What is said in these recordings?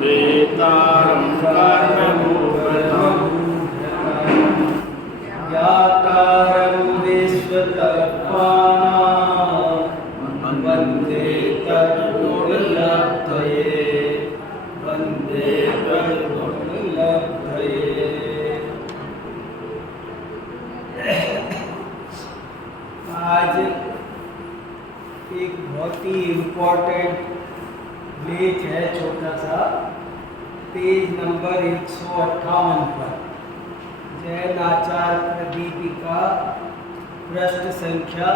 वेतारं कर्मभूषणं ज्ञातारं विश्वतत्त्वानां वन्दे तद्गुणलब्धये वन्दे तद्गुणलब्धये। आज एक बहुत ही इम्पोर्टेंट लेख है, छोटा सा, पेज नंबर 158 पर जैन आचार्य प्रदीपिका पृष्ठ संख्या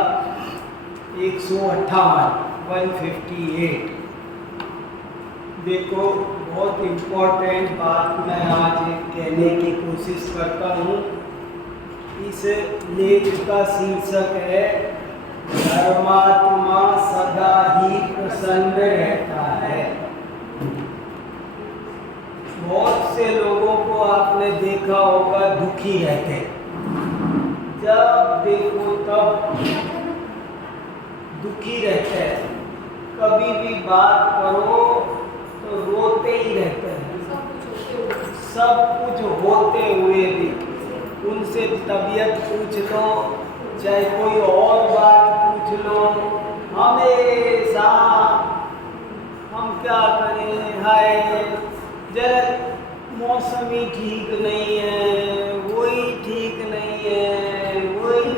158। देखो, बहुत इम्पोर्टेंट बात मैं आज कहने की कोशिश करता हूँ। इस लेख का शीर्षक है धर्मात्मा सदा ही प्रसन्न रहता है। बहुत से लोगों को आपने देखा होगा दुखी रहते, जब देखो तब दुखी रहते हैं। कभी भी बात करो तो रोते ही रहते हैं, सब कुछ होते हुए भी। उनसे तबीयत पूछ लो, चाहे कोई और बात पूछ लो, हमेशा हम क्या करें, हाय जरा मौसम ही ठीक नहीं है, वही ठीक नहीं है, वही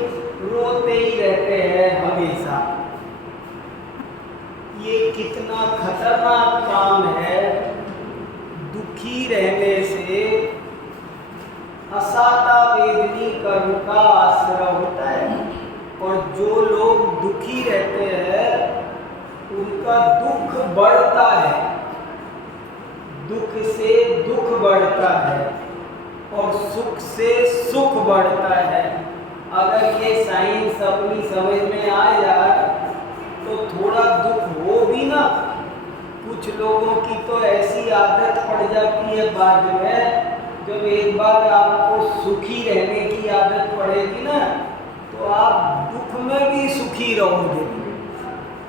रोते ही रहते हैं हमेशा। ये कितना खतरनाक काम है। दुखी रहने से असाता वेदनी कर्म का आश्रय होता है, और जो लोग दुखी रहते हैं उनका दुख बढ़ता है, दुख से दुख बढ़ता है और सुख से सुख बढ़ता है। अगर ये साइंस अपनी समझ में आ जाए तो थोड़ा दुख हो भी ना, कुछ लोगों की तो ऐसी आदत पड़ जाती है बाद में, जब एक बार आपको सुखी रहने की आदत पड़ेगी ना तो आप दुख में भी सुखी रहोगे।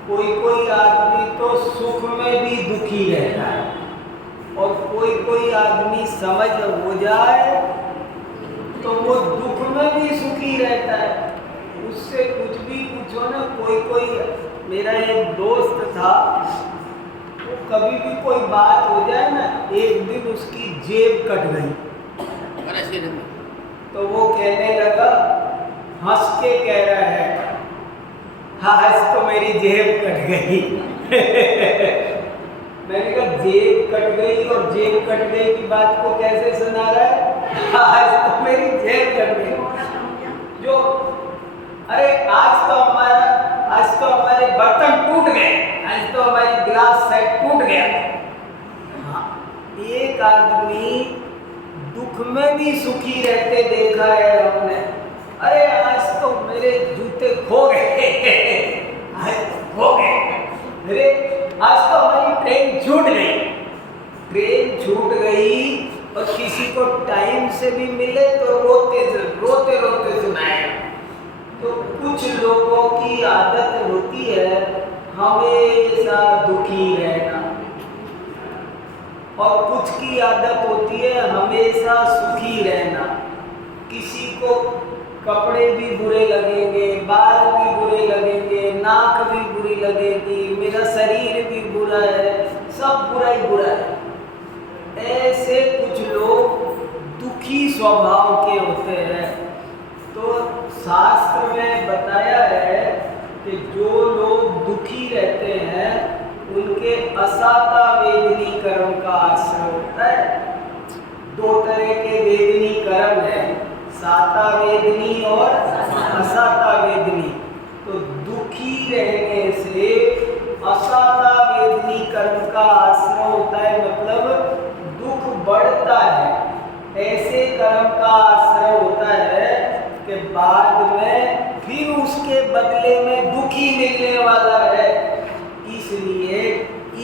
कोई कोई आदमी तो सुख में भी दुखी रहता है, और कोई कोई आदमी समझ हो जाए तो वो दुख में भी सुखी रहता है। उससे कुछ भी पूछो ना, कोई कोई, मेरा एक दोस्त था, वो कभी भी कोई बात हो जाए ना, एक दिन उसकी जेब कट गई तो वो कहने लगा, हंस के कह रहा है, हाँ आज तो मेरी जेब कट गई। मैंने कहा जेब कट गई, और जेब कट गई की बात को कैसे सुना रहा है, आज तो मेरी जेब कट गई। जो अरे आज तो हमारे बर्तन टूट गए, आज तो हमारी ग्लास सेट टूट गया। हाँ, एक आदमी दुख में भी सुखी रहते देखा है हमने। अरे आज तो मेरे जूते खो गए, आज तो खो गए। अरे आज तो हमारी ट्रेन छूट गई। ट्रेन छूट गई और किसी को टाइम से भी मिले तो रोते रोते सुनाए। तो कुछ लोगों की आदत होती है हमेशा दुखी रहना, और कुछ की आदत होती है हमेशा सुखी रहना। किसी को कपड़े भी बुरे लगेंगे, बाल भी बुरे लगेंगे, नाक भी बुरी लगेगी, मेरा शरीर भी बुरा है, सब बुरा ही बुरा है। ऐसे कुछ लोग दुखी स्वभाव के होते हैं। तो शास्त्र में बताया है कि जो लोग दुखी रहते हैं उनके असाता वेदनी कर्म का आश्रय होता है। दो तरह के वेदनी कर्म है, साता वेदनी और असाता वेदनी। तो दुखी रहने से असाता वेदनी कर्म का आश्रय होता है, मतलब दुख बढ़ता है। ऐसे कर्म का आश्रय होता है कि बाद में फिर उसके बदले में दुखी मिलने वाला है। इसलिए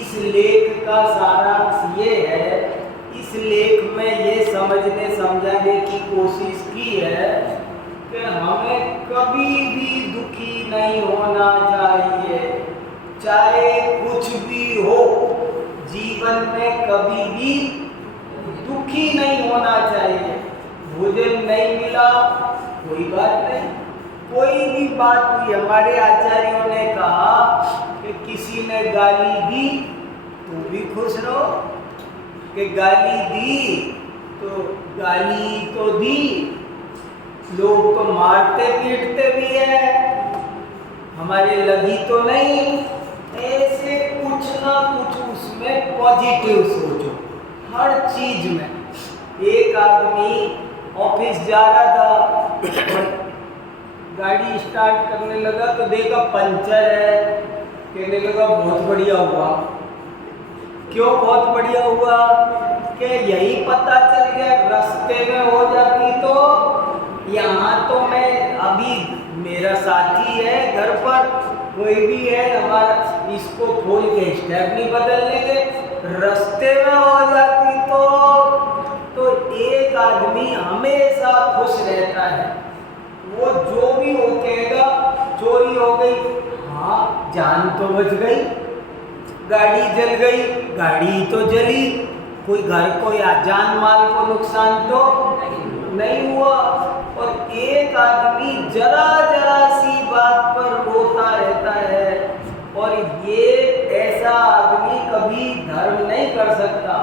इस लेख का सारांश ये है, इस लेख में ये समझाने की कोशिश की है कि हमें कभी भी दुखी नहीं होना चाहिए, चाहे कुछ भी हो। जीवन में कभी भी दुखी नहीं होना चाहिए। भोजन नहीं मिला, कोई बात नहीं, कोई भी बात हुई, हमारे आचार्यों ने कहा कि किसी ने गाली दी तो भी खुश रहो, कि गाली दी तो गाली तो दी, लोग तो मारते पीटते भी है, हमारे लगी तो नहीं। ऐसे कुछ ना कुछ उसमें पॉजिटिव सोचो हर चीज में। एक आदमी ऑफिस जा रहा था, गाड़ी स्टार्ट करने लगा तो देखा पंचर है, कहने लगा बहुत बढ़िया हुआ। क्यों बहुत बढ़िया हुआ? कि यही पता चल गया रास्ते में हो जाती तो यहाँ तो मैं अभी मेरा साथी है घर पर, कोई भी है हमारा, इसको खोल के स्टेप नहीं बदल लेंगे, रास्ते में हो जाती तो एक आदमी हमेशा खुश रहता है। वो जो भी हो कहेगा चोरी हो गई, हाँ जान तो बच गई, गाड़ी जल गई, गाड़ी तो जली, कोई घर को या जान माल को नुकसान तो नहीं हुआ। और एक आदमी जरा जरा सी बात पर रोता रहता है, और ये ऐसा आदमी कभी धर्म नहीं कर सकता,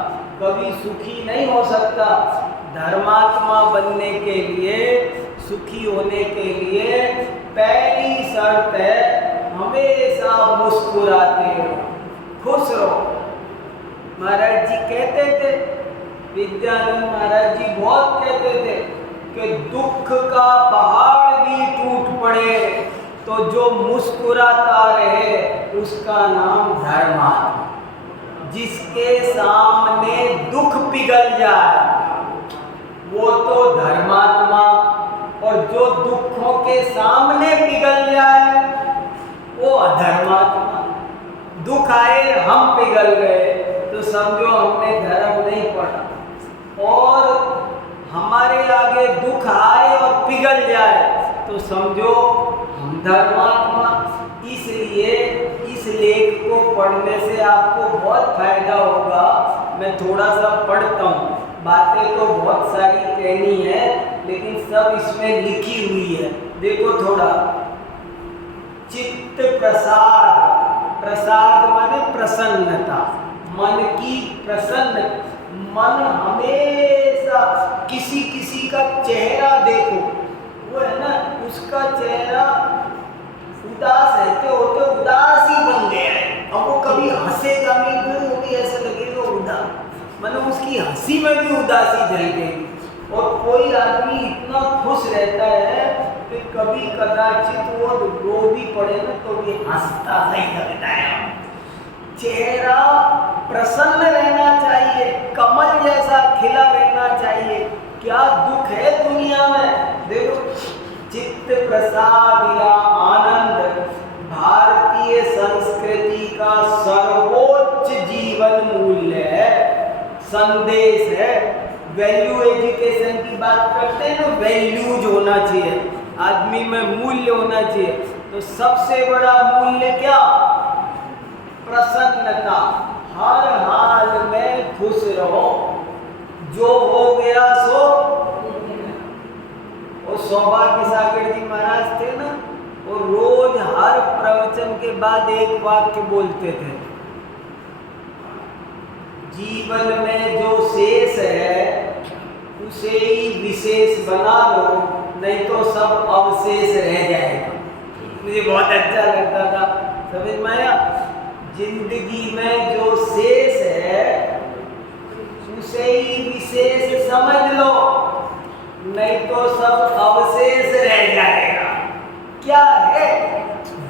कभी सुखी नहीं हो सकता। धर्मात्मा बनने के लिए, सुखी होने के लिए पहली शर्त है हमेशा मुस्कुराते रहो, खुश रहो। महाराज जी कहते थे, विद्यानंद महाराज जी बहुत कहते थे कि दुख का पहाड़ भी टूट पड़े तो जो मुस्कुराता रहे उसका नाम धर्मात्मा। जिसके सामने दुख पिघल जाए वो तो धर्मात्मा, और जो दुखों के सामने पिघल जाए वो अधर्मात्मा। दुख आए हम पिघल गए तो समझो हमने धर्म नहीं पढ़ा, और हमारे आगे दुख आए और पिघल जाए तो समझो हम धर्मात्मा। इसलिए इस लेख को पढ़ने से आपको बहुत फायदा होगा। मैं थोड़ा सा पढ़ता हूँ, बातें तो बहुत सारी कहनी है लेकिन सब इसमें लिखी हुई है। देखो थोड़ा, चित्त प्रसाद, प्रसाद माने प्रसन्नता, मन की प्रसन्न, मन हमेशा किसी किसी का चेहरा देखो, वो है ना उसका चेहरा उदास रहते होते उदास ही बन गया है, अब वो कभी हंसेगा नहीं तो वो भी ऐसा लगेगा उदास, मतलब उसकी हंसी में भी उदासी झलकेगी। और कोई आदमी इतना खुश रहता है कि कभी कदाचित वो रो भी पड़े ना तो भी हंसता नहीं लगता है। चेहरा प्रसन्न रहना चाहिए, कमल जैसा खिला रहना चाहिए। क्या दुख है दुनिया में, देखो चित्त प्रसाद या आनंद भारतीय संस्कृति का सर्वोच्च जीवन मूल्य है, संदेश है। वैल्यू एजुकेशन की बात करते हैं ना, वैल्यूज होना चाहिए, आदमी में मूल्य होना चाहिए। तो सबसे बड़ा मूल्य क्या? प्रसन्नता, हर हाल में खुश रहो, जो हो गया सो। और सौभाग्य सागर जी महाराज थे ना, वो रोज हर प्रवचन के बाद एक वाक्य बोलते थे, जीवन में जो शेष है उसे ही विशेष बना लो, नहीं तो सब अवशेष रह जाएगा। मुझे बहुत अच्छा लगता था, समझ में आया? जिंदगी में जो शेष है उसे ही विशेष समझ लो, नहीं तो सब अवशेष रह जाएगा। क्या है?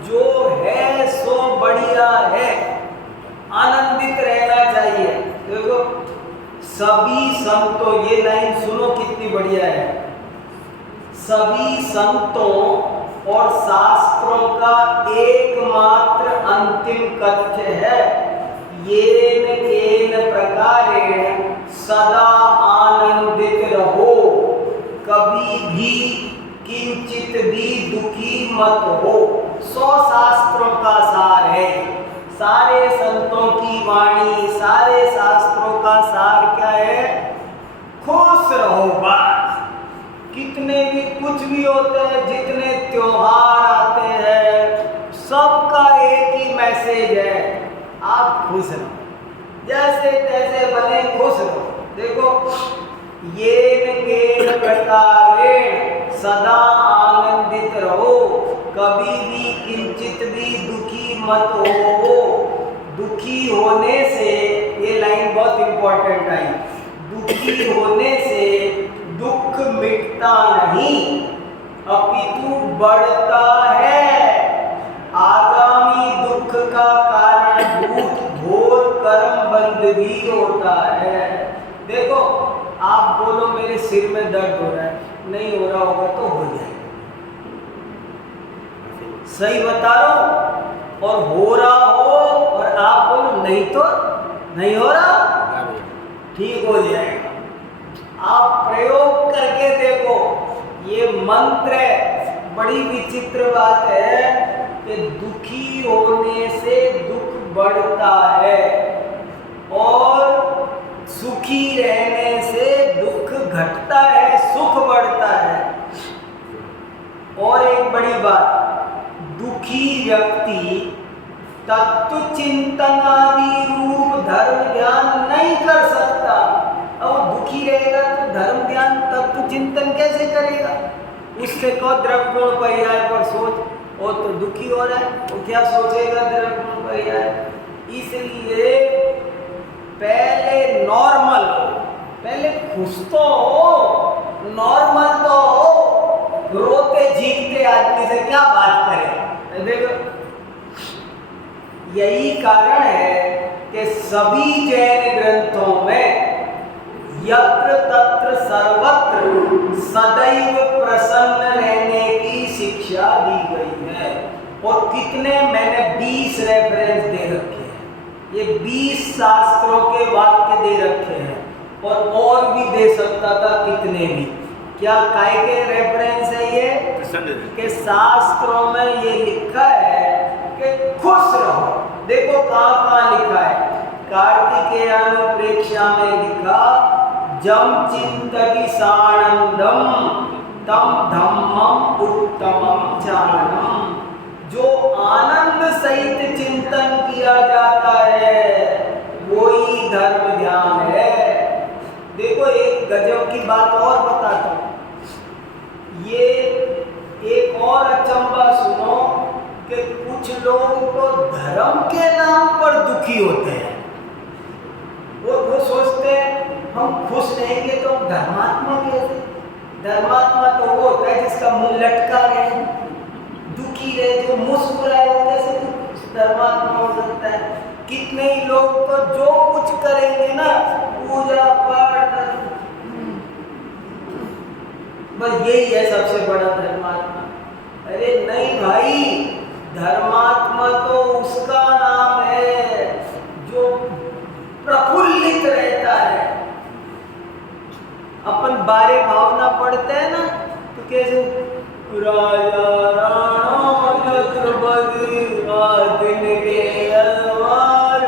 जो है सो बढ़िया है, आनंदित रहना चाहिए। देखो सभी संतों, ये लाइन सुनो कितनी बढ़िया है, सभी संतों और शास्त्रों का एकमात्र अंतिम कथ्य है, येन केन प्रकारेण सदा आनंदित रहो, कभी भी किंचित भी दुखी मत हो। 100 शास्त्रों का सार है, सारे संतों की वाणी, सारे शास्त्रों का सार क्या है? खुश रहो बस। कितने भी कुछ भी होते हैं, जितने त्योहार आते हैं, सबका एक ही मैसेज है, आप खुश रहो, जैसे तैसे बने खुश रहो। देखो, येन केन प्रकारेण सदा आनंदित रहो, कभी भी किंचित भी दुखी मत हो। दुखी होने से, ये लाइन बहुत इंपॉर्टेंट है, दुखी होने से दुख मिटता नहीं अपितु बढ़ता है। आगामी दुख का कारणभूत घोर कर्म बंध भी होता है। देखो, आप बोलो मेरे सिर में दर्द हो रहा है, नहीं हो रहा होगा तो हो जाएगा, सही बता रहा हूं। और हो रहा हो और आप बोलो नहीं तो नहीं हो रहा, ठीक हो जाएगा। आप प्रयोग करके देखो, ये मंत्र बड़ी विचित्र बात है कि दुखी होने से दुख बढ़ता है और सुखी रहने से दुख घटता है, सुख बढ़ता है। और एक बड़ी बात, दुखी व्यक्ति तत्व चिंतन आदि रूप धर्म ध्यान नहीं कर सकता। अब दुखी रहेगा तो धर्म ध्यान तत्व चिंतन कैसे करेगा? उससे कहो द्रव्य गुण पर्याय पर सोच, और तो दुखी हो रहा है, वो क्या सोचेगा द्रव्य गुण पर्याय? इसलिए पहले नॉर्मल, पहले खुश तो हो, नॉर्मल तो हो। रोते झीकते आदमी से क्या बात करें? देखो, यही कारण है कि सभी जैन ग्रंथों में यत्र तत्र सर्वत्र सदैव प्रसन्न रहने की शिक्षा दी गई है। और कितने, मैंने 20 रेफरेंस दे रखे हैं, ये 20 शास्त्रों के वाक्य दे रखे हैं, और भी दे सकता था कितने भी। क्या काय के रेफरेंस है ये? कि शास्त्रों में ये लिखा है कि खुश रहो। देखो कहाँ कहाँ लिखा है, कार्तिकेय अनुप्रेक्षा में लिखा, जम चिंतति सानंदम तम धम्मम उत्तमम चारणम। जो आनंद सहित चिंतन किया जाता है वही धर्म ध्यान है। देखो, एक गजब की बात और बताता हूँ, ये एक और अचंभा सुनो कि कुछ लोग तो धर्म के नाम पर दुखी होते हैं। वो सोचते हैं हम खुश रहेंगे तो हम धर्मात्मा कैसे? धर्मात्मा तो वो होता है जिसका मुंह लटका रहे, दुखी रहे, जो मुस्कुराए, वो कैसे धर्मात्मा हो सकता है? कितने ही लोग तो जो कुछ करेंगे ना, पूजा पाठ, बस यही है सबसे बड़ा धर्मात्मा। अरे नहीं भाई, धर्मात्मा तो उसका नाम है जो प्रफुल्लित रहता है। अपन बारे भावना पढ़ते हैं ना, तो कैसे राजा राणा छत्रपति दिन के अलवार,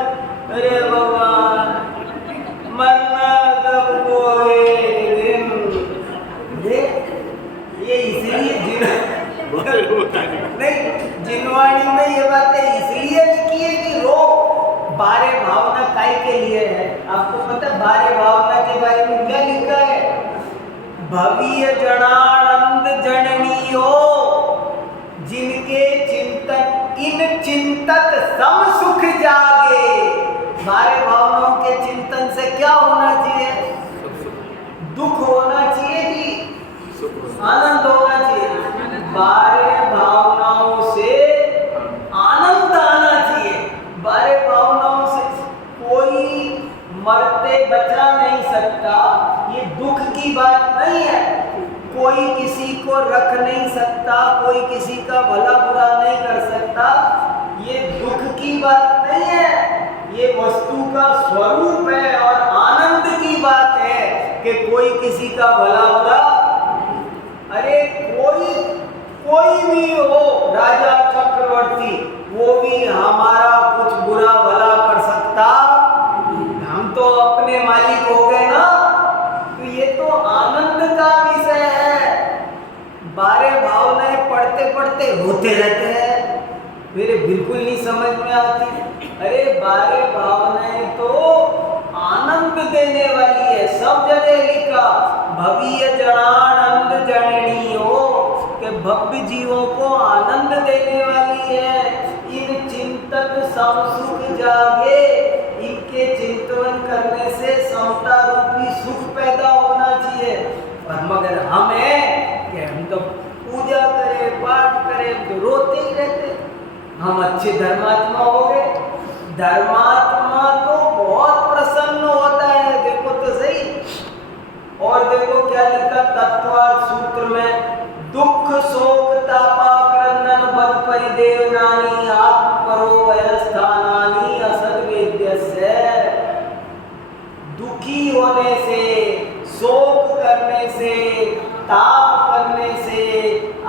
अरे भगवान मरना सबको एक दिन। ये इसलिए नहीं, जिनवाणी में ये बातें इसलिए लिखी है कि रो बारे भावना काय के लिए है। आपको पता है बारे भावना के बारे में क्या लिखा है? भवीय जनानंद जननीयो, जिनके चिंतन इन चिंतक सम सुख जागे। बारे भावनाओं के चिंतन से क्या होना चाहिए? दुख होना चाहिए कि आनंद होना चाहिए? बारे भावनाओं से आनंद आना चाहिए। बारे भावनाओं से कोई मरते बचा नहीं सकता, ये दुख की बात नहीं है। कोई किसी को रख नहीं सकता, कोई किसी का भला बुरा नहीं कर सकता, ये दुख की बात नहीं है। ये वस्तु का स्वरूप है और आनंद की बात है कि कोई किसी का भला बुरा, अरे कोई भी हो, राजा चक्रवर्ती, वो भी हमारा कुछ बुरा भला कर सकता करते रोते रहते हैं, मेरे बिल्कुल नहीं समझ में आती। अरे बारे भावनाएं तो आनंद देने वाली है, सब जगह लिखा भव्य जनानंद जननी हो कि भव्य जीवों को आनंद देने वाली है। इन चिंतन सब सुख जागे, इनके चिंतन करने से समता रूपी सुख पैदा होना चाहिए। और मगर हम हैं कि हम तो पूजा करें पाठ करें तो रोते ही रहते। हम अच्छे धर्मात्मा हो गए। धर्मात्मा तो बहुत प्रसन्न होता है, देखो तो सही। और देखो क्या लिखा तत्वार्थ सूत्र में, दुख शोक तापा क्रंदन बद परिदेवनानि आत्मपरो वयस्थानानि असद वेद्यस्य। दुखी होने से, शोक करने से, ताप करने से,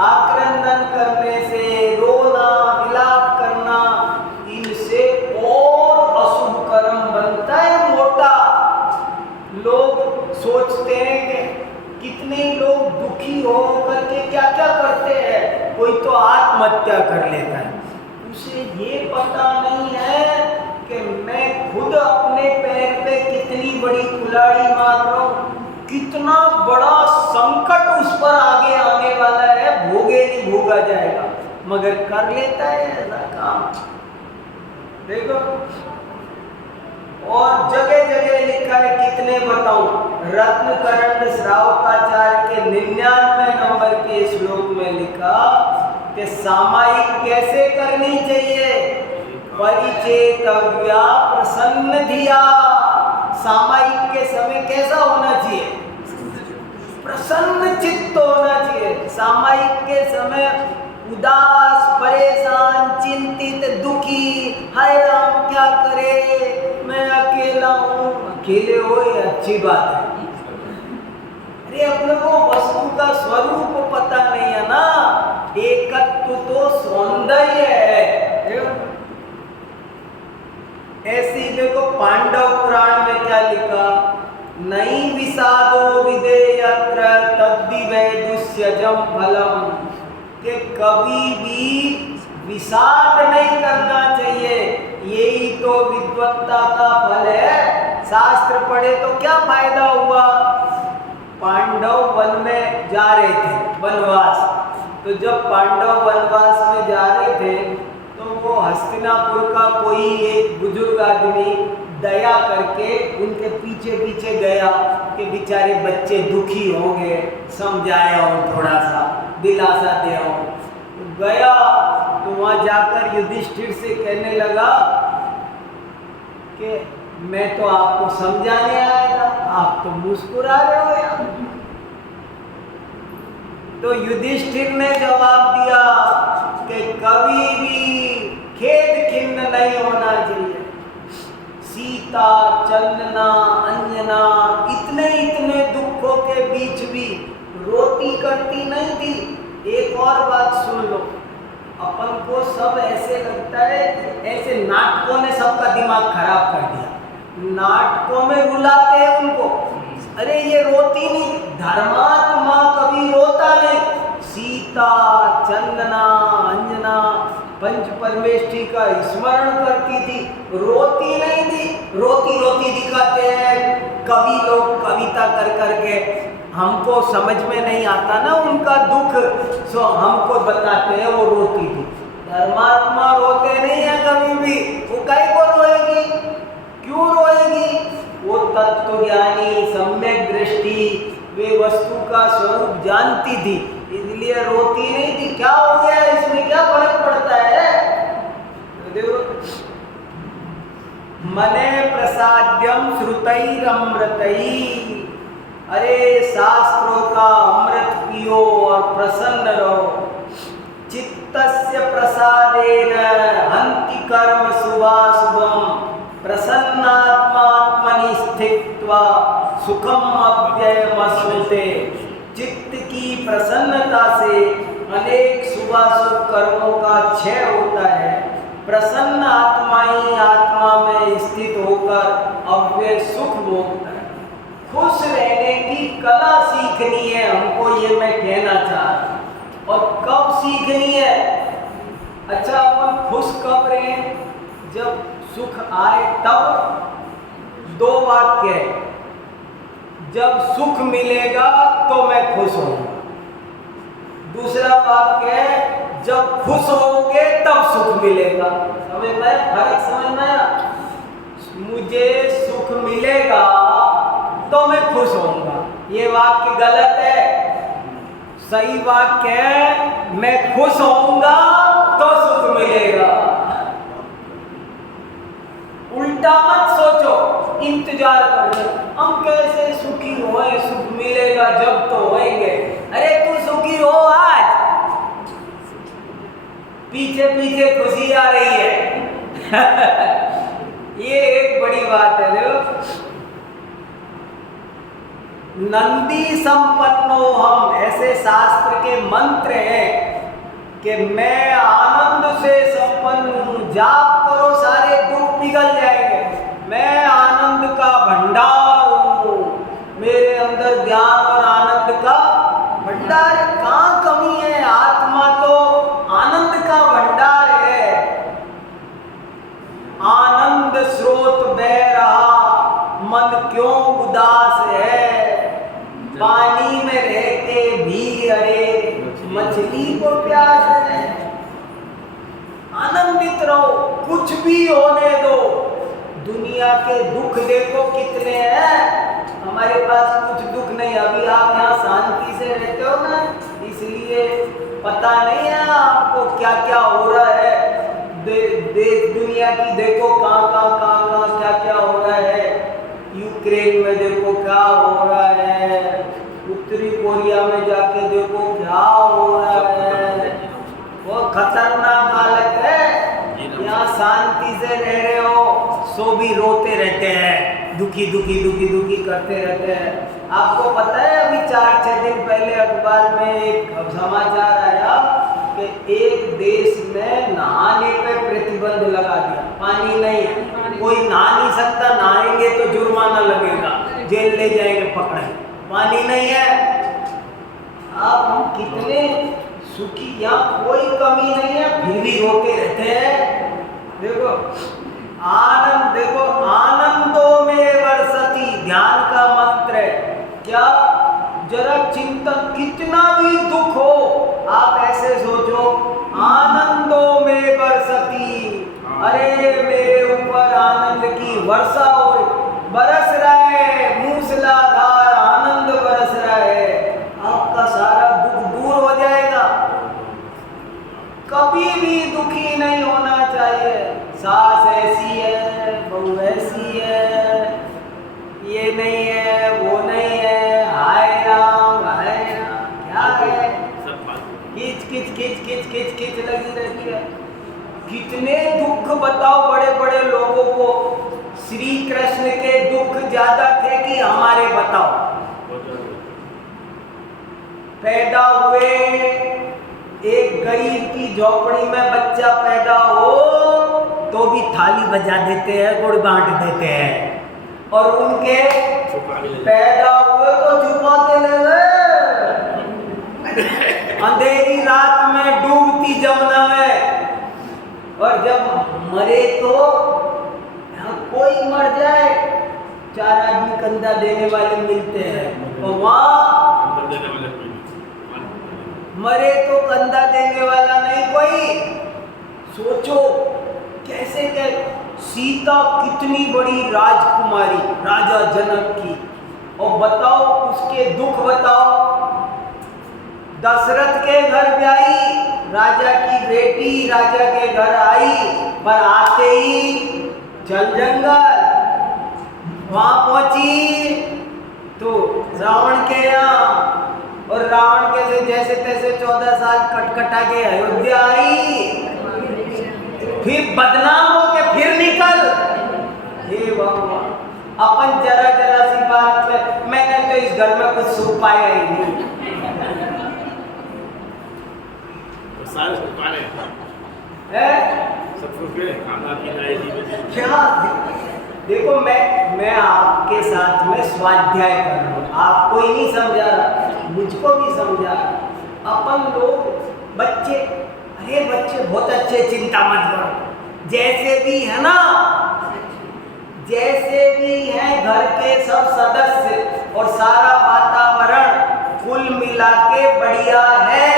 आक्रंदन करने से, रोना विलाप करना, इनसे और अशुभ कर्म बनता है मोटा। लोग सोचते हैं कि कितने लोग दुखी हो करके क्या क्या करते हैं। कोई तो आत्महत्या कर लेता है, उसे ये पता नहीं है कि मैं खुद अपने पैर पे कितनी बड़ी कुल्हाड़ी मार रहा हूँ, कितना बड़ा संकट उस पर आगे आने वाला है, भोगे नहीं भोगा जाएगा, मगर कर लेता है ऐसा काम। देखो और जगह जगह लिखा है, कितने बताऊं, रत्नकरंड श्रावकाचार्य के 99 नंबर के श्लोक में लिखा कि सामायिक कैसे करनी चाहिए, परिचेतव्या प्रसन्न धिया। सामायिक के समय कैसा होना चाहिए, प्रसन्न चित्त होना चाहिए। सामायिक के समय उदास, परेशान, चिंतित, दुखी, हाय राम क्या करे, मैं अकेला हूँ। अकेले हो ये अच्छी बात है। अरे अपने को वस्तु का स्वरूप पता नहीं है ना, एकत्व तो सौंदर्य है। ऐसी देखो पांडव पुराण में क्या लिखा, नहीं विषादो विदेयत्र तद्दिवै दुष्यजम फलम, कि कभी भी विषाद नहीं करना चाहिए, यही तो विद्वत्ता का फल है। शास्त्र पढ़े तो क्या फायदा हुआ। पांडव वन में जा रहे थे वनवास, तो जब पांडव वनवास में जा रहे थे तो वो हस्तिनापुर का कोई एक बुजुर्ग आदमी दया करके उनके पीछे पीछे गया कि बेचारे बच्चे दुखी होंगे, समझाया हूँ, थोड़ा सा दिलासा दे हूँ। गया तो वहाँ जाकर युधिष्ठिर से कहने लगा कि मैं तो आपको समझाने आया था, आप तो मुस्कुरा रहे हो यार। तो युधिष्ठिर ने जवाब दिया कि कभी भी खेद खिन्न नहीं होना चाहिए। सीता, चंदना, अंजना इतने इतने दुखों के बीच भी रोती करती नहीं थी। एक और बात सुन लो, अपन को सब ऐसे लगता है, ऐसे नाटकों ने सबका दिमाग खराब कर दिया। नाटकों में रुलाते हैं उनको, अरे ये रोती नहीं, धर्मात्मा कभी रोता नहीं। सीता, चंदना, अंजना पंच परमेष्ठी का स्मरण करती थी, रोती नहीं थी। रोती रोती दिखाते हैं कवि लोग कविता कर करके, हमको समझ में नहीं आता ना उनका दुख, सो हमको बताते हैं वो रोती थी। धर्मात्मा रोते नहीं है कभी भी, वो काहे को रोएगी, क्यों रोएगी। वो तत्व ज्ञानी, सम्यक दृष्टि, वे वस्तु का स्वरूप जानती थी, इसलिए रोती नहीं थी। क्या हो गया इसमें, क्या फर्क पड़ता है। देखो, मने प्रसाद्यम श्रुतैरमृतैः, अरे शास्त्रों का अमृत पियो और प्रसन्न रहो। चित्तस्य प्रसादेन हन्ति कर्म शुभाशुभम, प्रसन्नात्मात्मनि स्थित्वा सुखम अव्ययमश्नुते। चित्त की प्रसन्नता से अनेक शुभाशुभ कर्मों का क्षय होता है। प्रसन्न आत्मा ही आत्मा में स्थित होकर अव्यय सुख भोगता है। खुश रहने की कला सीखनी है हमको, ये मैं कहना चाह रहा हूँ। और कब सीखनी है? अच्छा, अपन खुश कब रहे? जब सुख आए तब। दो वाक्य है, जब सुख मिलेगा तो मैं खुश होऊंगा। दूसरा वाक्य है, जब खुश होगे तब सुख मिलेगा। समझ में फर्क? समझ में आया? मुझे सुख मिलेगा तो मैं खुश होऊंगा, ये वाक्य गलत है। सही वाक्य है, मैं खुश होऊंगा तो सुख मिलेगा। उल्टा मत सोचो, इंतजार करो हम कैसे सुखी होए, सुख मिलेगा जब तो होएंगे। अरे तू सुखी हो आज, पीछे पीछे खुशी आ रही है। ये एक बड़ी बात है। देखो, नंदी संपन्नो हम, ऐसे शास्त्र के मंत्र हैं कि मैं आनंद से संपन्न हूं। जाप करो, सारे दुख पिघल जाएंगे। मैं आनंद का भंडार हूं, मेरे अंदर ज्ञान और आनंद का भंडार है। कहाँ कमी है? आत्मा तो आनंद का भंडार है। आनंद स्रोत बह रहा, मन क्यों उदास है? पानी में रहते भी अरे मछली को प्यास है। आनंदित रहो, कुछ भी होने दो। दुनिया के दुख देखो कितने हैं, हमारे पास कुछ दुख नहीं। अभी आप यहाँ शांति से रहते हो ना, इसलिए पता नहीं है आपको क्या क्या हो रहा है। देश दुनिया की देखो कहाँ क्या क्या हो रहा है। यूक्रेन में देखो क्या हो रहा है, उत्तरी कोरिया में जाके देखो क्या हो रहा है। वो खतरनाक हालत है। यहाँ शांति से रह रहे हो, सो भी रोते रहते हैं, दुखी दुखी दुखी दुखी करते रहते हैं। आपको पता है, अभी 4-6 दिन पहले अखबार में एक समाचार आया कि एक देश में नहाने पे प्रतिबंध लगा दिया। पानी नहीं है, कोई नहा नहीं सकता, नहाएंगे तो जुर्माना लगेगा, जेल ले जाएंगे पकड़े। पानी नहीं है। अब हम कितने सुखी, यहाँ कोई कमी नहीं है, फिर भी रोते रहते हैं। देखो आनंद, देखो आनंदो में वर्षति, ध्यान का मंत्र है। क्या? जरा चिंतन, कितना भी दुख हो आप ऐसे सोचो, आनंदो में वर्षति। अरे मेरे ऊपर आनंद की वर्षा हो रही, बरस रहा है, मूसलाधार आनंद बरस रहा है। आपका सारा दुख दूर हो जाएगा। कभी भी दुखी नहीं होना चाहिए। सास ऐसी है, बहू ऐसी है, ये नहीं है, वो नहीं है, हाय राम क्या है, किच किच किच किच किच किच लगी रहती है। कितने दुख बताओ बड़े बड़े लोगों को। श्री कृष्ण के दुख ज्यादा थे कि हमारे? बताओ। पैदा हुए, एक गरीब की झोपड़ी में बच्चा पैदा हो तो भी थाली बजा देते हैं, गुड़ बांट देते हैं। और उनके पैदा हुए तो छुपा के ले गए, अंधेरी रात में डूबती जमुना में। और जब मरे तो कोई मर जाए, 4 आदमी कंधा देने वाले मिलते हैं, और वहां मरे तो कंधा देने वाला नहीं कोई। सोचो कैसे क्या। सीता कितनी बड़ी राजकुमारी, राजा जनक की, और बताओ उसके दुख बताओ। दशरथ के घर ब्याही, राजा की बेटी राजा के घर आई, पर आते ही चल जंगल। वहां पहुंची तो रावण के यहाँ, और रावण के से जैसे तैसे 14 साल कटकटा के अयोध्या आई, फिर बदनाम होके फिर निकल। हे भगवान, अपन जरा जरा सी बात पे, मैंने तो इस घर में कुछ सुख पाया ही नहीं। सारे सुख पा रहे सब कुछ खाना पीना क्या? देखो मैं आपके साथ में स्वाध्याय कर रहा हूँ, आपको ही नहीं समझा रहा, मुझको भी समझा रहा। अपन लोग बच्चे, अरे बच्चे बहुत अच्छे, चिंता मत करो, जैसे भी है ना, जैसे भी हैं घर के सब सदस्य और सारा वातावरण कुल मिला के बढ़िया है,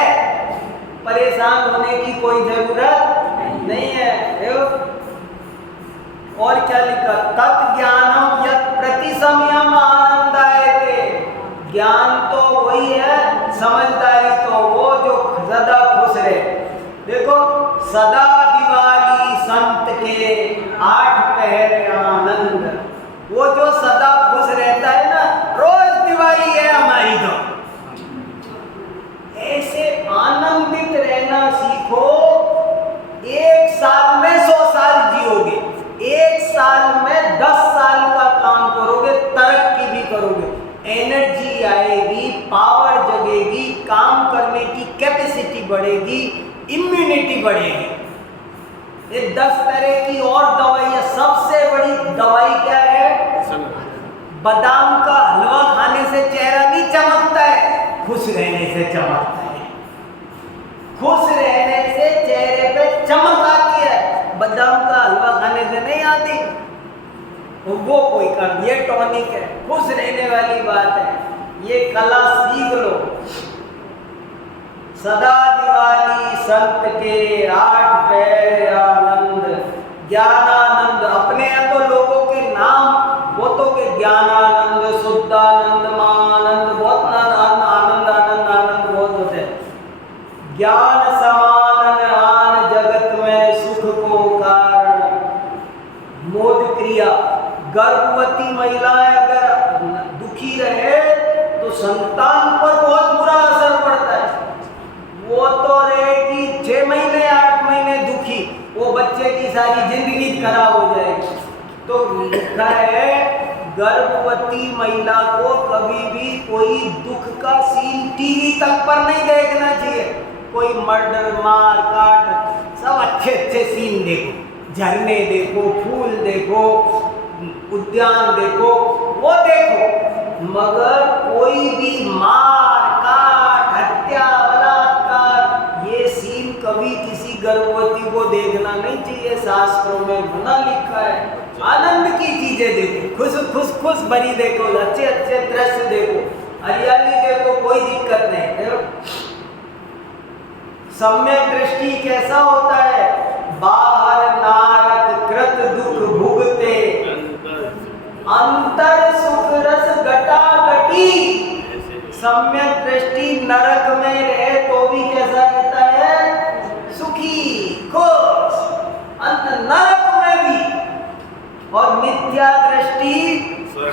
परेशान होने की कोई जरूरत नहीं है। और क्या लिखा, तत् ज्ञानम यत् प्रतिसमयम आनंदायते, ज्ञान तो वही है, समझदारी तो वो जो सदा खुश रहे। देखो, सदा दिवाली संत के 8 पहर आनंद, वो जो सदा खुश रहता है ना, रोज दिवाली है हमारी, तो ऐसे आनंदित रहना सीखो। 1 साल में 100 साल जियोगे, 1 साल में 10 साल का काम करोगे, तरक्की भी करोगे, एनर्जी आएगी, पावर जगेगी, काम करने की कैपेसिटी बढ़ेगी, इम्यूनिटी बढ़ेगी। ये 10 तरह की और दवाइयाँ, सबसे बड़ी दवाई क्या है? बादाम का हलवा खाने से चेहरा नहीं चमकता है, खुश रहने से चमकता है। खुश रहने से चेहरे पे चमक आती है, बादाम का हलवा खाने से नहीं आती। वो कोई कर, ये टॉनिक है, खुश रहने वाली बात है, ये कला सीख लो। सदा दिवाली संत के 8 पहर आनंद, ज्ञानानंद, अपने यहाँ तो लोगों के नाम वो तो के ज्ञानानंद, शुद्धानंद, महानंद, बहुत आनंद आनंद आनंद बहुत होते हैं। ज्ञान समान आन जगत में सुख को कारण, मोद क्रिया, गर्भवती महिलाएं अगर दुखी रहे तो संतान पर बहुत बुरा असर पड़ता है। वो तो रहेगी 6 महीने 8 महीने दुखी, वो बच्चे की सारी जिंदगी खराब हो जाएगी। तो लिखा है, गर्भवती महिला को कभी भी कोई दुख का सीन टीवी तक पर नहीं देखना चाहिए। कोई मर्डर, मार काट, सब अच्छे अच्छे सीन देखो, झरने देखो, फूल देखो, उद्यान देखो, वो देखो, मगर कोई भी मार काट, हत्या, बलात्कार, ये सीन कभी किसी गर्भवती को देखना नहीं चाहिए। शास्त्रों में मना लिखा है। आनंद की चीजें देखो, खुश खुश खुश भरी देखो, अच्छे अच्छे दृश्य देखो, हरियाली देखो, कोई दिक्कत नहीं। देखो सम्यक दृष्टि कैसा होता है? बाहर नारक कृत दुख भुगते, अंतर सुख रस घटा घटी। सम्यक दृष्टि नरक में रहे तो भी कैसा रहता है? सुखी, खुश, अंत नरक में भी। और मिथ्या दृष्टि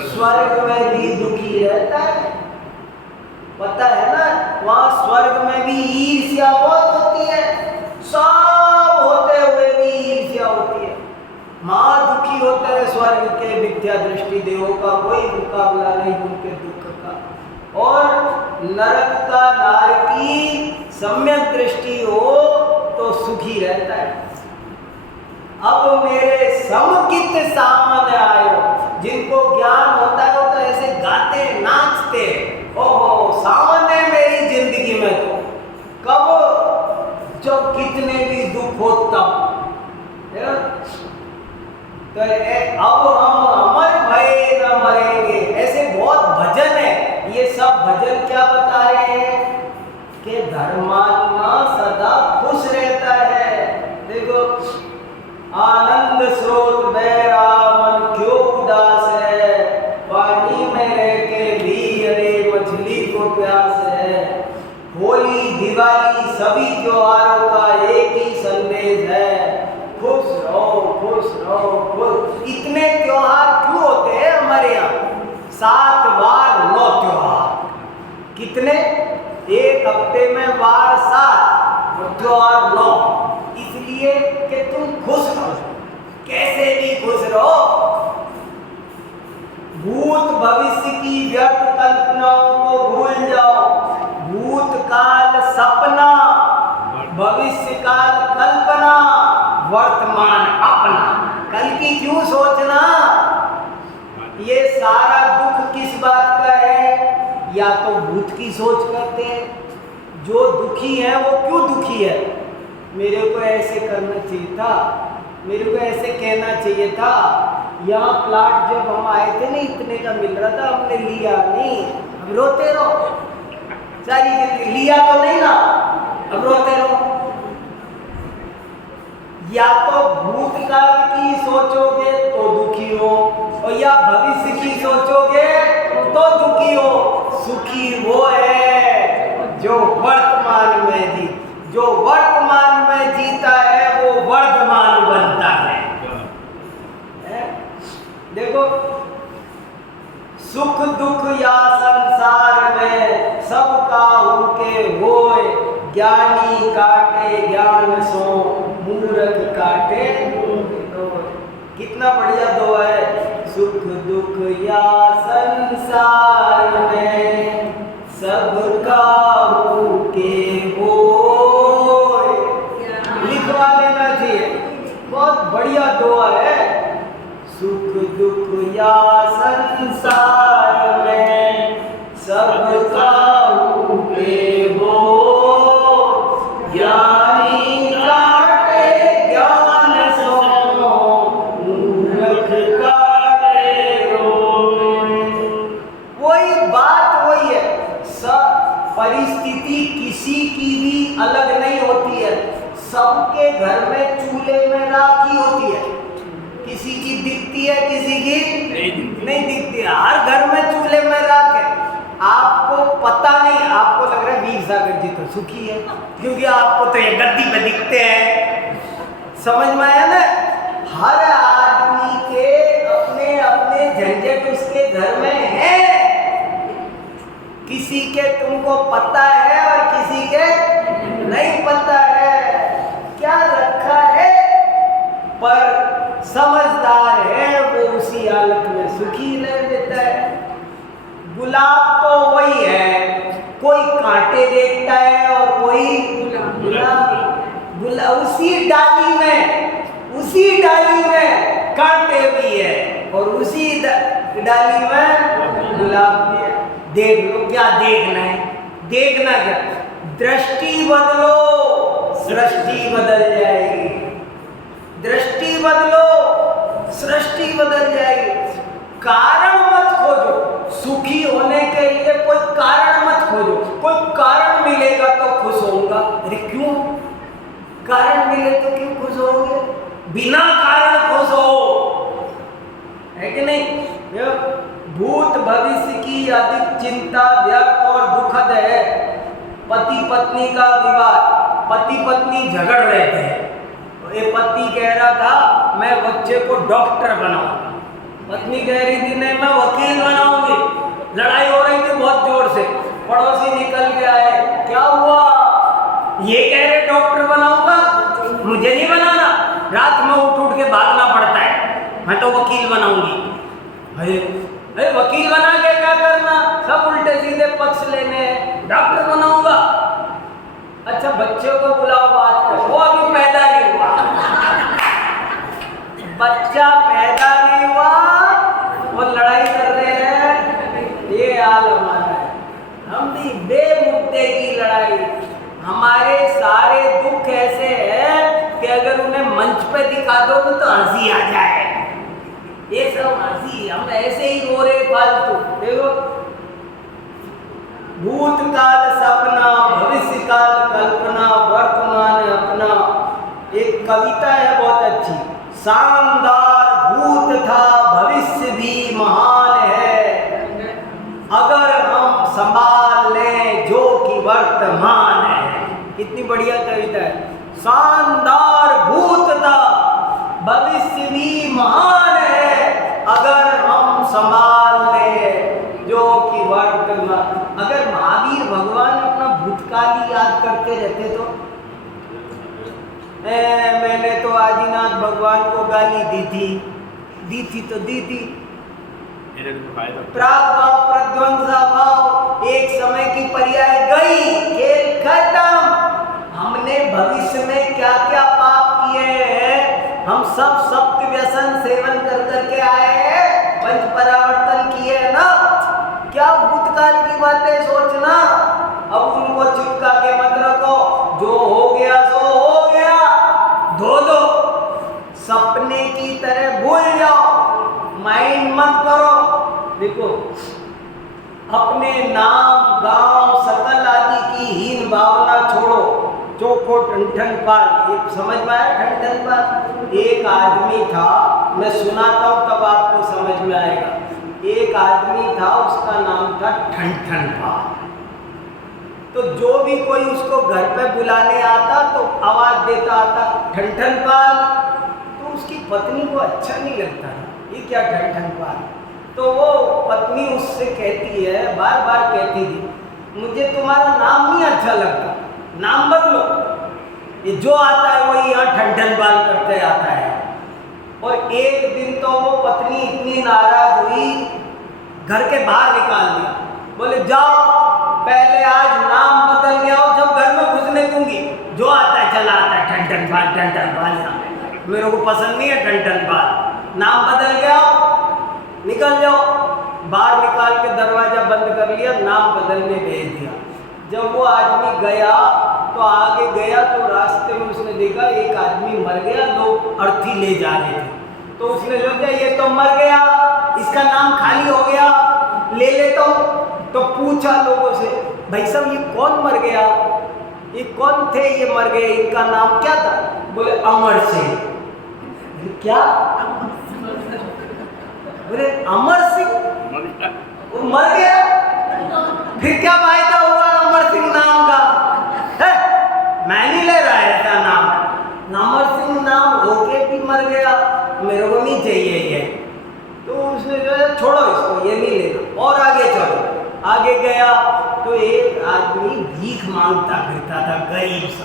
स्वर्ग में भी दुखी रहता है। पता है ना, वहां स्वर्ग में भी ईर्ष्या बहुत होती है, सब होते हुए भी ईर्ष्या होती है। मां दुखी होता है स्वर्ग के मिथ्या दृष्टि देवों का कोई मुकाबला नहीं उनके दुख का। और नरक का नारकी सम्यक दृष्टि हो तो सुखी रहता है। अब मेरे समकित सामने आयो, जिनको ज्ञान होता है वो तो ऐसे गाते नाचते, ओहो सामने मेरी जिंदगी में तो कब, जब कितने भी दुख हो तब। तो अब हम अमर भय न मरेंगे, ऐसे बहुत भजन है। ये सब भजन क्या बता रहे हैं कि धर्मात्मा सदा खुश रहता है। देखो, आनंद स्रोत बहरा मन क्यों उदास है, पानी में रह के भी अरे मछली को प्यास है। होली दिवाली सभी त्योहारों का एक ही संदेश है, खुश रहो खुश रहो खुश। इतने त्योहार क्यों होते हैं हमारे यहाँ? 7 बार 9 त्योहार। कितने? एक हफ्ते में बार 7, त्योहार 9। इसलिए कि तुम खुश रहो, कैसे भी खुश रहो। भूत भविष्य की व्यर्थ कल्पनाओं को भूल जाओ। भूतकाल सपना, भविष्य काल कल्पना, वर्तमान अपना। कल की क्यों सोचना? ये सारा दुख किस बात का है? या तो भूत की सोच करते हैं, जो दुखी है वो क्यों दुखी है? मेरे को ऐसे करना चाहिए था, मेरे को ऐसे कहना चाहिए था। यहाँ प्लाट जब हम आए थे ना इतने का मिल रहा था, हमने लिया नहीं, अब रोते रहो सारी जिंदगी। लिया तो नहीं ना, अब रोते रहो। या तो भूतकाल की सोचोगे तो दुखी हो, और या भविष्य की सोचोगे तो दुखी हो। सुखी वो है जो वर्तमान में जी, जो वर्तमान में जीता है वो वर्धमान बनता है। देखो, सुख दुख या संसार में सब काहू के होए, ज्ञानी काटे ज्ञान सो, मूर्ख काटे दोए। कितना बढ़िया दो है। सुख दुख या संसार में सब काहू के होए, लिखवा लेना चाहिए, बहुत बढ़िया दुआ है। सुख दुख या संसार में सब काहू के हो, ज्ञानी काटे ज्ञान सो, मूर्ख काटे रोए। वही बात वही है। सब परिस्थिति किसी की भी अलग नहीं होती है। सबके घर में चूल्हे में राखी होती है, किसी की दिखती है किसी की नहीं दिखती है। हर घर में चूल्हे में राख है। आपको पता नहीं, आपको लग रहा है वीर सागर जी तो सुखी है क्योंकि आपको तो ये गद्दी पे दिखते हैं। समझ में आया ना? हर आदमी के अपने अपने झंझट उसके घर में है। किसी के तुमको पता है और किसी के नहीं पता है। क्या रखा है? पर समझदार है वो उसी हालत में सुखी रह लेता है। गुलाब तो वही है, कोई कांटे देखता है और कोई गुलाब। उसी डाली में कांटे भी है और उसी डाली में गुलाब भी है। देख लो, क्या देखना है? देखना क्या? दृष्टि बदलो, सृष्टि बदल जाएगी। दृष्टि बदलो, सृष्टि बदल जाएगी। कारण मत खोजो, सुखी होने के लिए कोई कारण मत खोजो। कोई कारण मिलेगा तो खुश होऊंगा। अरे क्यों? कारण मिले तो क्यों खुश होंगे? बिना कारण खुश हो, है कि नहीं? भूत भविष्य की अधिक चिंता व्यर्थ और दुखद है। पति पत्नी का विवाद, पति पत्नी झगड़ रहे थे। ये पति कह रहा था मैं बच्चे को डॉक्टर बनाऊंगा, पत्नी कह रही थी नहीं मैं वकील बनाऊंगी। लड़ाई हो रही थी बहुत जोर से। पड़ोसी निकल के आए, क्या हुआ? ये कह रहे डॉक्टर बनाऊंगा, मुझे नहीं बनाना, रात में उठ के भागना पड़ता है, मैं तो वकील बनाऊंगी। अरे वकील बना के क्या करना? सब उल्टे सीधे पक्ष लेने हैं। डॉक्टर बनाऊंगा। अच्छा बच्चे को बुलाओ, बात करो। वो अभी पैदा नहीं हुआ, बच्चा पैदा नहीं हुआ, वो लड़ाई कर रहे हैं। ये हाल हमारा है। हम भी बेमुद्दे की लड़ाई। हमारे सारे दुख ऐसे हैं कि अगर उन्हें मंच पे दिखा दो तो हंसी आ जाए। ये सब हंसी, हम ऐसे ही रो रहे फालतू। देखो, भूतकाल सपना, भविष्य काल कल्पना, वर्तमान अपना। एक कविता है बहुत अच्छी, शानदार भूत था भविष्य भी महान है, अगर हम संभाल लें जो कि वर्तमान है। कितनी बढ़िया कविता है। शानदार भूत था भविष्य भी महान है, अगर हम संभाल लें जो कि वर्तमान। अगर महावीर भगवान अपना भूतकाल ही याद करते रहते तो मैंने तो आदिनाथ भगवान को गाली दी थी तो दी थी। प्राग भाव प्रध्वंसा भाव, एक समय की पर्याय गई, खेल खत्म। हमने भविष्य में क्या क्या पाप किए हैं? हम सब सप्त व्यसन सेवन कर करके आए हैं, पंच परावर्तन किए है ना। क्या भूतकाल की बातें सोचना? अब उनको चिपका के करो। देखो, अपने नाम गांव सकल आदि की हीन भावना छोड़ो, चोखो ठन पाल। ये समझ में आया? ठन पाल एक आदमी था, मैं सुनाता हूँ तब आपको समझ में आएगा। एक आदमी था, उसका नाम था ठन पाल। तो जो भी कोई उसको घर पे बुलाने आता तो आवाज देता आता ठन पाल। तो उसकी पत्नी को अच्छा नहीं लगता था, ये क्या ठन पाल। तो वो पत्नी उससे कहती है, बार बार कहती थी, मुझे तुम्हारा नाम नहीं अच्छा लगता, नाम बदलो। ये जो आता है वही यहाँ ठन पाल करते आता है। और एक दिन तो वो पत्नी इतनी नाराज हुई, घर के बाहर निकाल दिया। बोले जाओ, पहले आज नाम बदल के आओ, जब घर में घुसने दूंगी। जो आता है चला आता है ठन पाल। मेरे को पसंद नहीं है ठन पाल, नाम बदल के आओ, निकल जाओ। बाहर निकाल के दरवाजा बंद कर लिया, नाम बदलने भेज दिया। जब वो आदमी गया तो आगे गया तो रास्ते में उसने देखा एक आदमी मर गया, लोग अर्थी ले जा रहे थे। तो उसने सोचा ये तो मर गया, इसका नाम खाली हो गया, ले लेता हूँ। तो पूछा लोगों से, भाई साहब ये कौन मर गया, ये कौन थे ये मर गए, इनका नाम क्या था? बोले अमर सिंह। क्या? बोले अमर सिंह, वो मर गया, फिर क्या फायदा हुआ अमर सिंह नाम का? है? मैं नहीं ले रहा है ऐसा नाम, अमर सिंह नाम होके भी मर गया, मेरे को नहीं चाहिए ये। तो उसने जो है छोड़ो इसको, ये नहीं लेना, और आगे चलो। आगे गया तो एक आदमी भीख मांगता फिरता था, गरीब सा।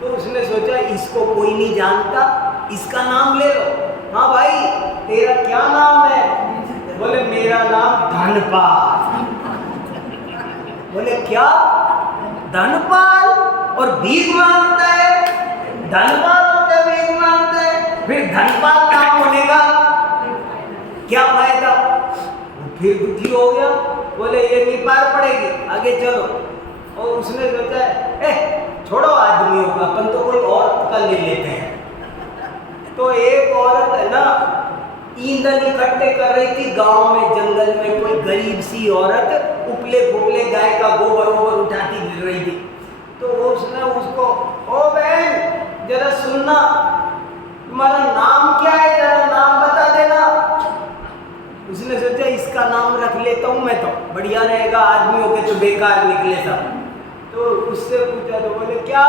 तो उसने सोचा इसको कोई नहीं जानता, इसका नाम ले लो। हाँ भाई, तेरा क्या नाम है? बोले मेरा नाम धनपाल। बोले क्या? धनपाल और भीख मांगता है? धनपाल होता है, भीख मांगता है, फिर धनपाल नाम होने का क्या फायदा? फिर दुखी हो गया, बोले ये नहीं पार पड़ेगी, आगे चलो। और उसने सोचा छोड़ो आदमियों का, अपन तो कोई औरत का ले लेते हैं। तो एक औरत है ना, ईंधन इकट्ठे कर रही थी गांव में, जंगल में। कोई गरीब सी औरत उपले फुपले गाय का गोबर वोबर उठाती गिर रही थी। तो उसने उसको, ओ बहन जरा सुनना, तुम्हारा नाम क्या है, जरा नाम बता देना। उसने सोचा इसका नाम रख लेता हूँ मैं, तो बढ़िया रहेगा, आदमियों के तो बेकार निकले सब। तो उससे पूछा तो बोले क्या?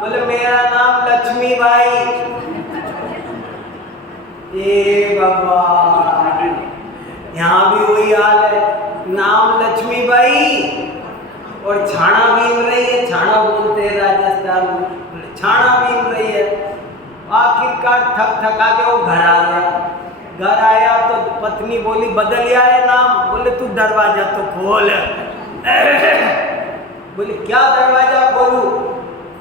बोले मेरा नाम लक्ष्मी बाई। ए भगवान, यहाँ भी वही हाल है, नाम लक्ष्मी बाई और छाना बीन रही है। छाना बोलते हैं राजस्थान में, छाना बीन रही है। आखिरकार थक थका के वो घर आ गया। घर आया तो पत्नी बोली बदल लिया है नाम। बोले तू दरवाजा तो खोल। बोले क्या दरवाजा खोलूं,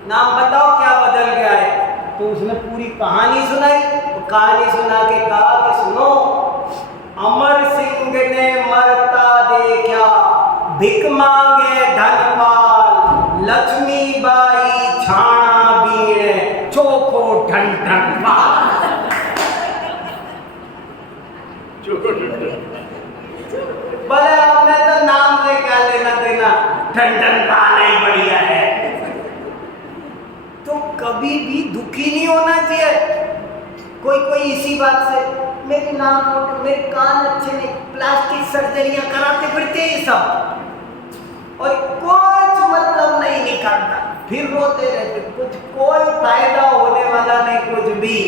नाम बताओ क्या बदल गया है। तो उसने पूरी कहानी सुनाई। कहानी सुना के कहा कि सुनो, अमर सिंह ने मरता देखा, भिक मांगे धनपाल, लक्ष्मी बाई छाना बीने, चोखो ठन पाल। बोले अपने तो नाम से क्या लेना देना, ठन पाल ही बढ़िया है। तो कभी भी दुखी नहीं होना चाहिए। कोई इसी बात से, मेरी नाक मोटे, मेरे कान अच्छे नहीं, प्लास्टिक सर्जरियां कराते फिरते ये सब, और कुछ मतलब नहीं निकालता, फिर रोते रहते, कुछ कोई फायदा होने वाला नहीं कुछ भी।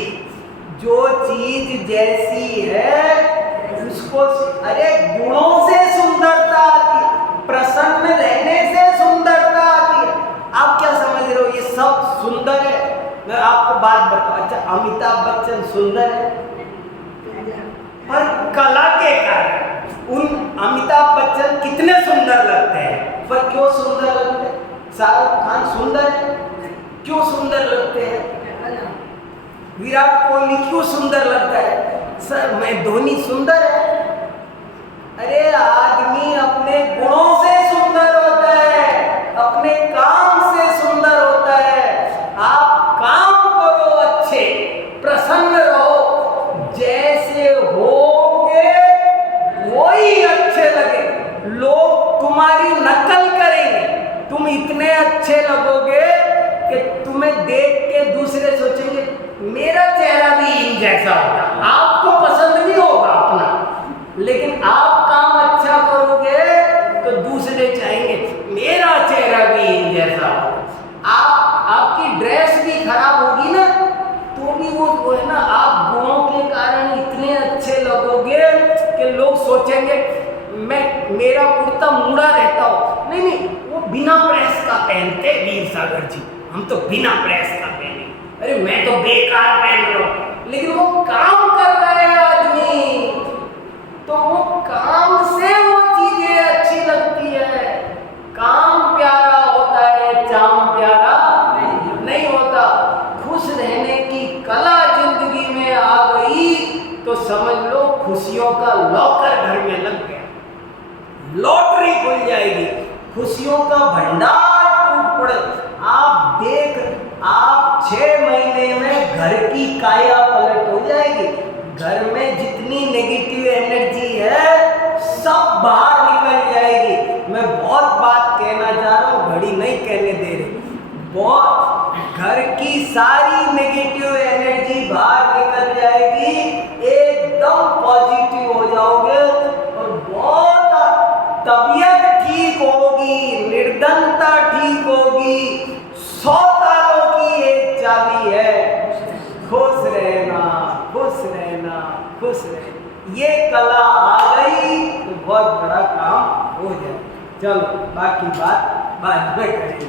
जो चीज जैसी है उसको, अरे गुणों से सुंदरता आती है, प्रसन्न रहने से सुंदरता आती है। आप क्या समझ रहे हो ये सब सुंदर है? मैं आपको बात बताऊं, अच्छा अमिताभ बच्चन सुंदर है, पर कला के कारण उन अमिताभ बच्चन कितने सुंदर लगते हैं। पर क्यों सुंदर लगते हैं? शाहरुख खान सुंदर है, क्यों सुंदर लगते हैं? विराट कोहली क्यों सुंदर लगता है? सर मैं धोनी सुंदर है। अरे आदमी अपने गुणों से सुंदर होता है, अपने काम से सुंदर होता है। आप काम करो, अच्छे प्रसन्न रहो, जैसे होगे इतने अच्छे लगोगे कि तुम्हें देख के दूसरे सोचेंगे मेरा चेहरा भी इन जैसा होगा। आपको पसंद नहीं होगा अपना, लेकिन आप काम अच्छा करोगे तो दूसरे चाहेंगे मेरा चेहरा भी इन जैसा होगा। आपकी ड्रेस भी खराब होगी ना तो भी वो है ना, आप गुणों के कारण इतने अच्छे लगोगे कि लोग सोचेंगे मेरा कुर्ता मुड़ा रहता हो। नहीं, वो बिना प्रेस का पहनते वीर सागर जी, हम तो बिना प्रेस का पहने। अरे मैं तो बेकार पहन रहा हूँ, लेकिन वो काम कर रहा है आदमी, तो वो काम से वो चीजें अच्छी लगती है। काम प्यारा होता है, चाम प्यारा नहीं होता। खुश रहने की कला जिंदगी में आ गई तो समझ लो खुशियों का लॉकर घर में लग गया, लॉटरी खुल जाएगी, खुशियों का भंडार टूट पड़े। आप 6 महीने में घर की काया पलट हो जाएगी। घर में जितनी नेगेटिव एनर्जी है सब बाहर निकल जाएगी। मैं बहुत बात कहना चाह रहा हूँ, घड़ी नहीं कहने दे रही। बहुत घर की सारी नेगेटिव एनर्जी बाहर निकल जाएगी, एकदम पॉजिटिव हो जाओगे और बहुत तबीयत ठीक होगी, निर्धनता ठीक होगी। 100 तालों की एक चाबी है, खुश रहना, खुश रहना, खुश रहना। ये कला आ गई तो बहुत बड़ा काम हो जाए। चलो बाकी बात बाद में करेंगे।